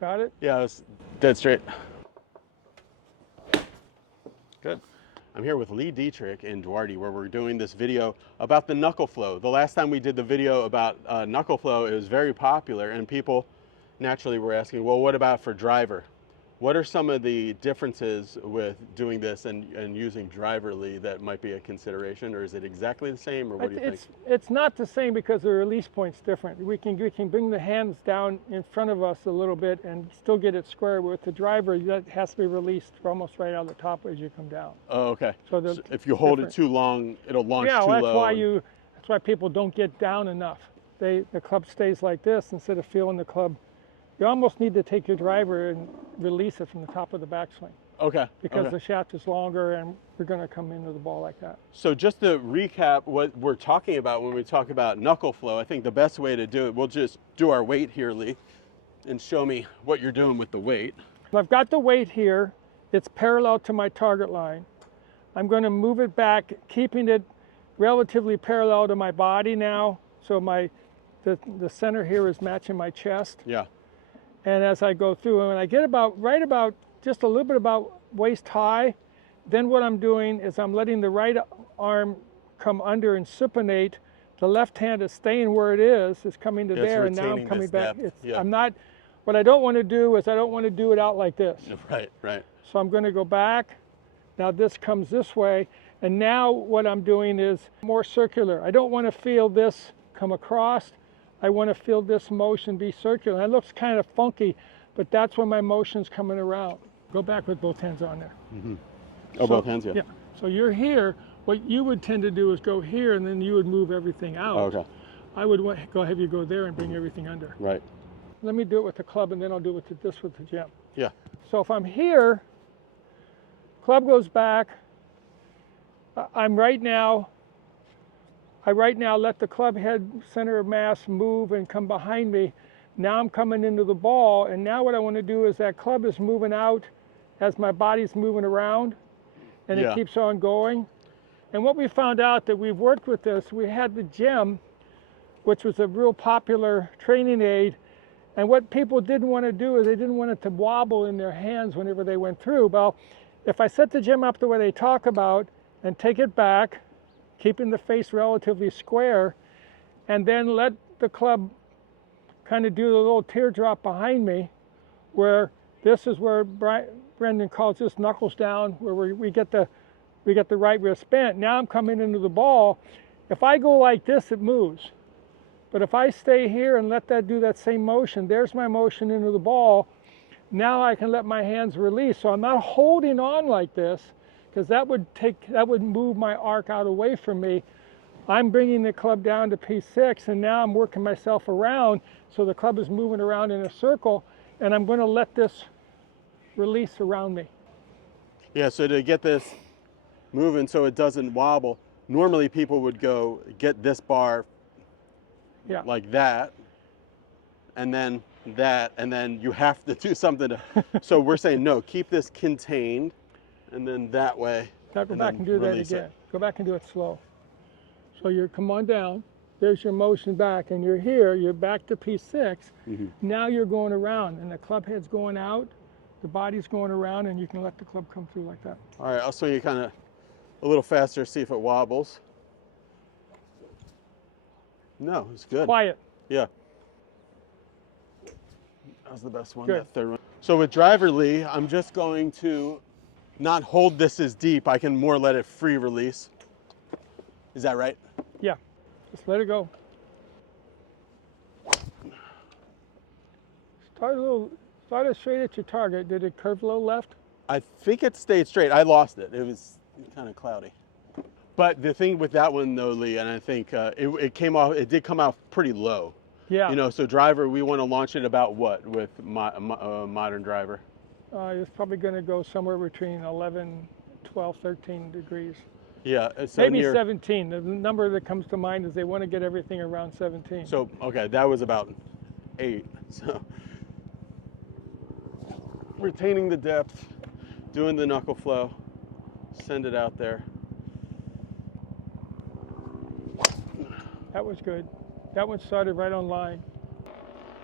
Got it? Yeah, it's dead straight. Good. I'm here with Lee Dietrich and Duarte, where we're doing this video about the knuckle flow. The last time we did the video about knuckle flow, it was very popular, and people naturally were asking, well, what about for driver? What are some of the differences with doing this and using driverly that might be a consideration, or is it exactly the same, or what do you think? It's not the same because the release point's different. We can bring the hands down in front of us a little bit and still get it square. With the driver, that has to be released almost right out of the top as you come down. Oh, okay. So if you hold it too long, it'll launch too low. Yeah, that's why people don't get down enough. The club stays like this instead of feeling the club. You almost need to take your driver and release it from the top of the backswing. Okay. Because the shaft is longer and we're going to come into the ball like that. So just to recap what we're talking about when we talk about knuckle flow, I think the best way to do it, we'll just do our weight here, Lee, and show me what you're doing with the weight. I've got the weight here. It's parallel to my target line. I'm going to move it back, keeping it relatively parallel to my body now. So the center here is matching my chest. Yeah. And as I go through, and when I get right about just a little bit about waist high, then what I'm doing is I'm letting the right arm come under and supinate. The left hand is staying where it is coming to there, and now I'm coming back. I'm not. What I don't want to do is I don't want to do it out like this. Right, right. So I'm going to go back. Now this comes this way, and now what I'm doing is more circular. I don't want to feel this come across. I want to feel this motion be circular. It looks kind of funky, but that's when my motion's coming around. Go back with both hands on there. Mm-hmm. Oh, both hands, yeah. Yeah. So you're here. What you would tend to do is go here, and then you would move everything out. Oh, okay. I would have you go there and bring everything under. Right. Let me do it with the club, and then I'll do it with this with the gem. Yeah. So if I'm here, club goes back. I right now let the club head center of mass move and come behind me. Now I'm coming into the ball, and now what I want to do is that club is moving out as my body's moving around, and it keeps on going. And what we found out that we've worked with this, we had the gem, which was a real popular training aid, and what people didn't want to do is they didn't want it to wobble in their hands whenever they went through. Well, if I set the gem up the way they talk about and take it back, keeping the face relatively square, and then let the club kind of do the little teardrop behind me, where this is where Brendan calls this knuckles down, where we get the right wrist bent. Now I'm coming into the ball. If I go like this, it moves. But if I stay here and let that do that same motion, there's my motion into the ball. Now I can let my hands release. So I'm not holding on like this, because that would move my arc out away from me. I'm bringing the club down to P6, and now I'm working myself around, so the club is moving around in a circle, and I'm going to let this release around me. Yeah, so to get this moving so it doesn't wobble, normally people would go get this bar like that, and then that, and then you have to do something to, so we're saying, no, keep this contained, and then that way. Now go back and do that again. Go back and do it slow. So you come on down, there's your motion back, and you're here, you're back to P6. Mm-hmm. Now you're going around, and the club head's going out, the body's going around, and you can let the club come through like that. All right, I'll swing you kind of a little faster, see if it wobbles. No, it's good. Quiet. Yeah. That was the best one, good. That third one. So with driver Lee, I'm just going to not hold this as deep. I can more let it free release. Is that right? Yeah, just let it go. Start straight at your target. Did it curve low left? I think it stayed straight. I lost it. It was kind of cloudy. But the thing with that one though, Lee, and I think it did come out pretty low. Yeah. You know, so driver, we want to launch it about what with modern driver? It's probably going to go somewhere between 11, 12, 13 degrees. Yeah. So maybe 17. The number that comes to mind is they want to get everything around 17. So, okay, that was about 8. So retaining the depth, doing the knuckle flow, send it out there. That was good. That one started right on line.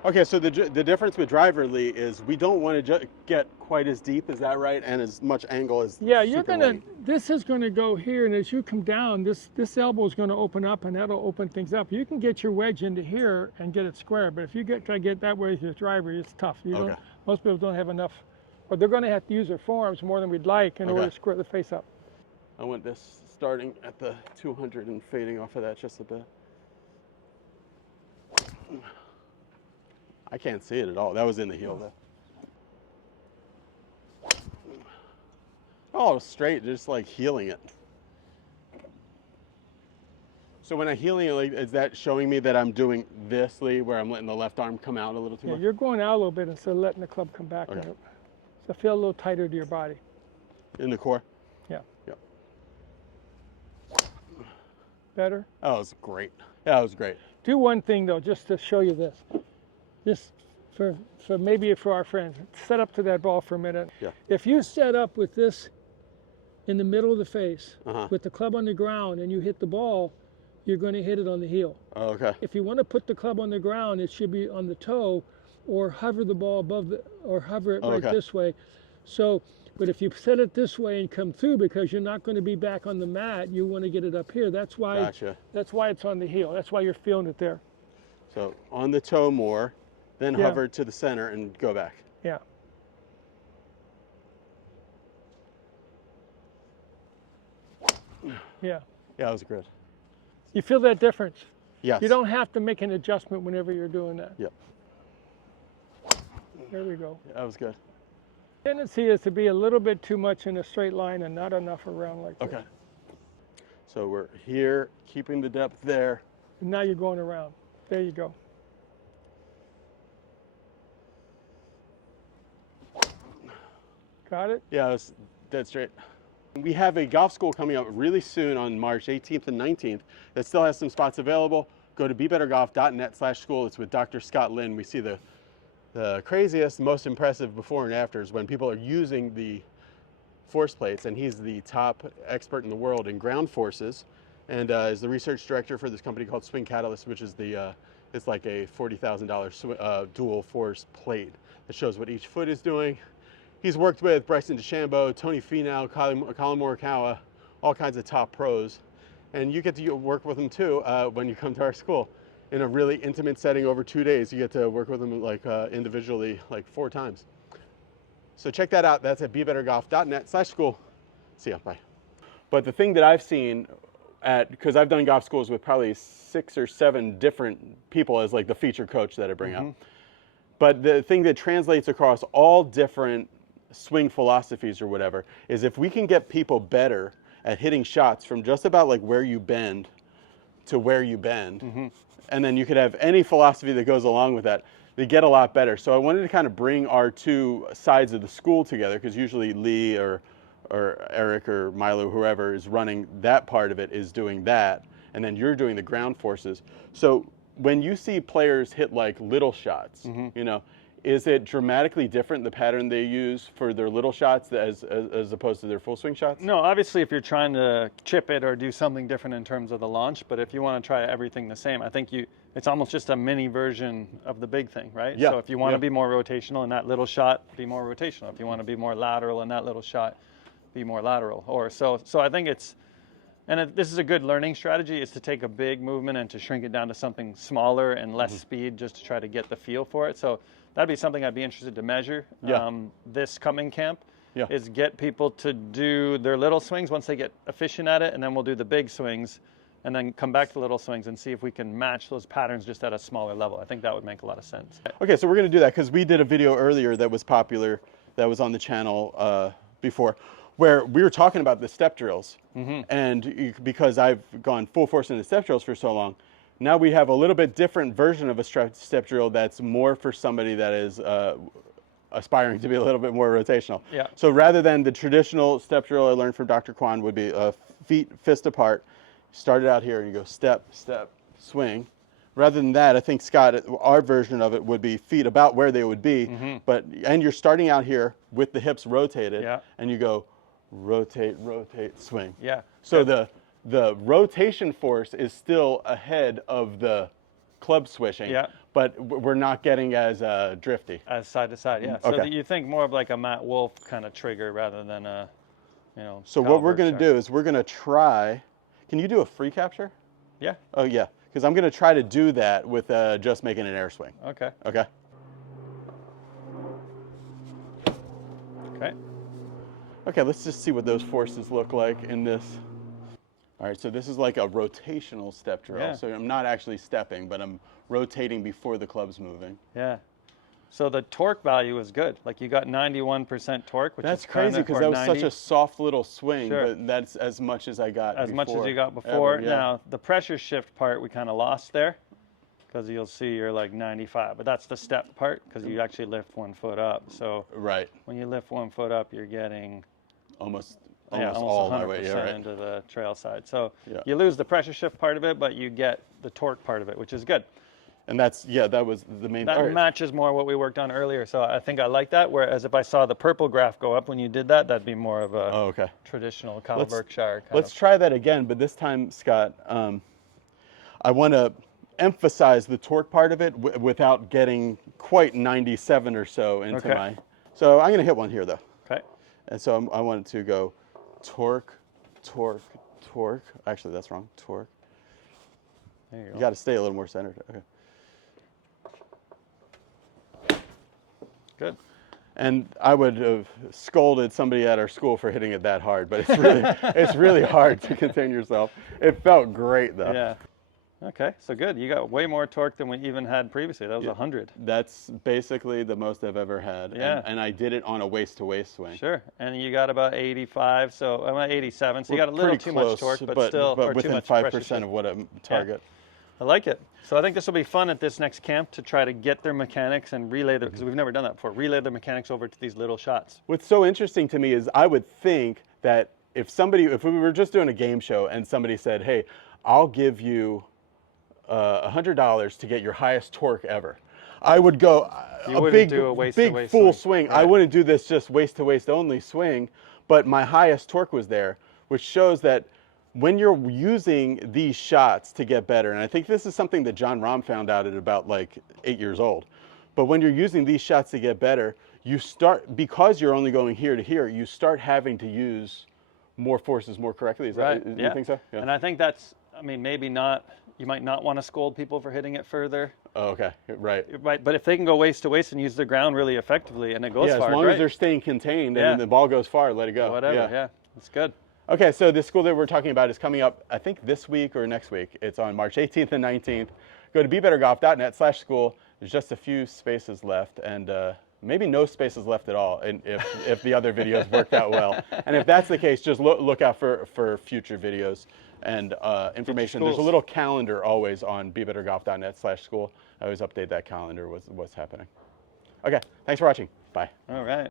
Okay, so the difference with driver, Lee, is we don't want to get quite as deep, is that right? And as much angle as Yeah, you're super gonna, late. this is gonna go here, and as you come down, this elbow is gonna open up, and that'll open things up. You can get your wedge into here and get it square, but if you try to get that way with your driver, it's tough. You Okay. don't, most people don't have enough, or they're gonna have to use their forearms more than we'd like in order to square the face up. I want this starting at the 200 and fading off of that just a bit. I can't see it at all. That was in the heel though. Oh, straight, just like healing it. So when I'm healing it, like, is that showing me that I'm doing this, Lee, where I'm letting the left arm come out a little too Yeah, much? you're going out a little bit instead of letting the club come back. Okay. So feel a little tighter to your body. In the core? Yeah. Yep. Better? Oh, it was great. Yeah, it was great. Do one thing though, just to show you this. Just for maybe for our friends, set up to that ball for a minute. Yeah. If you set up with this in the middle of the face, Uh-huh. with the club on the ground, and you hit the ball, you're going to hit it on the heel. Oh, okay. If you want to put the club on the ground, it should be on the toe, or hover the ball above the, or hover it right this way. So, but if you set it this way and come through, because you're not going to be back on the mat, you want to get it up here. That's why. Gotcha. That's why it's on the heel. That's why you're feeling it there. So on the toe more, then hover to the center and go back. Yeah. Yeah. Yeah, that was good. You feel that difference? Yes. You don't have to make an adjustment whenever you're doing that. Yep. There we go. Yeah, that was good. Tendency is to be a little bit too much in a straight line and not enough around like Okay. this. So we're here, keeping the depth there. And now you're going around. There you go. Got it? Yeah, it was dead straight. We have a golf school coming up really soon on March 18th and 19th that still has some spots available. Go to bebettergolf.net/school. It's with Dr. Scott Lynn. We see the craziest, most impressive before and afters when people are using the force plates, and he's the top expert in the world in ground forces, and is the research director for this company called Swing Catalyst, which is the it's like a $40,000 dual force plate that shows what each foot is doing. He's worked with Bryson DeChambeau, Tony Finau, Colin Morikawa, all kinds of top pros, and you get to work with him too when you come to our school in a really intimate setting over 2 days. You get to work with him like individually like 4 times. So check that out. That's at bebettergolf.net/school. See ya. Bye. But the thing that I've seen because I've done golf schools with probably 6 or 7 different people as like the feature coach that I bring up. But the thing that translates across all different swing philosophies or whatever is if we can get people better at hitting shots from just about like where you bend to where you bend, and then you could have any philosophy that goes along with that, they get a lot better. So I wanted to kind of bring our 2 sides of the school together, because usually Lee or Eric or Milo, whoever is running that part of it, is doing that, and then you're doing the ground forces. So when you see players hit like little shots, you know, is it dramatically different, the pattern they use for their little shots as opposed to their full swing shots? No, obviously if you're trying to chip it or do something different in terms of the launch, but if you want to try everything the same, I think it's almost just a mini version of the big thing, right? Yeah. So if you want to be more rotational in that little shot, be more rotational. If you want to be more lateral in that little shot, be more lateral. Or so I think it's, and this is a good learning strategy, is to take a big movement and to shrink it down to something smaller and less speed, just to try to get the feel for it. So that'd be something I'd be interested to measure this coming camp, is get people to do their little swings once they get efficient at it, and then we'll do the big swings and then come back to little swings and see if we can match those patterns just at a smaller level. I think that would make a lot of sense. Okay, so we're going to do that because we did a video earlier that was popular, that was on the channel before, where we were talking about the step drills. And because I've gone full force into step drills for so long, now we have a little bit different version of a step drill that's more for somebody that is aspiring to be a little bit more rotational. Yeah. So rather than the traditional step drill I learned from Dr. Kwan would be feet fist apart, started out here and you go step, step, swing. Rather than that, I think, Scott, our version of it would be feet about where they would be, and you're starting out here with the hips rotated, and you go rotate, rotate, swing. Yeah. So the rotation force is still ahead of the club swishing, Yeah. but we're not getting as drifty. As side to side, yeah. So Okay. that you think more of like a Matt Wolf kind of trigger rather than a, you know. So what we're going to do is we're going to try. Can you do a free capture? Yeah. Oh yeah, because I'm going to try to do that with just making an air swing. Okay. Okay. Okay. Okay, let's just see what those forces look like in this. All right, so this is like a rotational step drill. Yeah. So I'm not actually stepping, but I'm rotating before the club's moving. Yeah. So the torque value is good. Like you got 91% torque, which That's is crazy kinda, because or that was 90, such a soft little swing, Sure. but that's as much as I got as before. much as you got before. Ever, yeah. Now the pressure shift part we kind of lost there, because you'll see you're like 95, but that's the step part because you actually lift 1 foot up. So Right. when you lift 1 foot up, you're getting Almost almost all 100% my way. Yeah, right. into the trail side. So Yeah. you lose the pressure shift part of it, but you get the torque part of it, which is good. And that's, yeah, that was the main That part. matches more what we worked on earlier. So I think I like that. Whereas if I saw the purple graph go up when you did that, that'd be more of a Oh, okay. traditional Kyle Let's- Berkshire kind Let's of. try that again, but this time, Scott, I want to emphasize the torque part of it without getting quite 97 or so into Okay. my. So I'm going to hit one here, though. Okay. And so I want it to go torque, torque, torque. Actually, that's wrong. Torque. There you You go. got to stay a little more centered. Okay. Good. And I would have scolded somebody at our school for hitting it that hard, but it's really hard to contain yourself. It felt great though. Yeah. Okay. So good. You got way more torque than we even had previously. That was 100. That's basically the most I've ever had. Yeah. And I did it on a waist-to-waist swing. Sure. And you got about 85. So I'm at 87. So you got a little Pretty too close, much torque, but still, or too within much pressure 5% shift. of what I target. I like it. So I think this will be fun at this next camp to try to get their mechanics and relay their, because we've never done that before, relay their mechanics over to these little shots. What's so interesting to me is I would think that if we were just doing a game show and somebody said, hey, I'll give you $100 to get your highest torque ever, I would go You a wouldn't big, do a waist-to-waist big full swing. I Right. wouldn't do this just waist-to-waist only swing, but my highest torque was there, which shows that when you're using these shots to get better, and I think this is something that John Rahm found out at about like 8 years old, but when you're using these shots to get better, you start, because you're only going here to here, you start having to use more forces more correctly. Is Right. that, Yeah. you think so? Yeah. And I think that's, I mean, maybe not, you might not want to scold people for hitting it further. Oh, okay, right. Right, but if they can go waist to waist and use the ground really effectively and it goes Yeah, far, as long great. as they're staying contained Yeah. and the ball goes far, let it go. Whatever, yeah, that's good. Okay, so the school that we're talking about is coming up, I think this week or next week. It's on March 18th and 19th. Go to BeBetterGolf.net/school. There's just a few spaces left, and maybe no spaces left at all, and if the other videos worked out well. And if that's the case, just look out for future videos and information. There's a schools. little calendar always on BeBetterGolf.net/school. I always update that calendar with what's happening. Okay, thanks for watching. Bye. All right.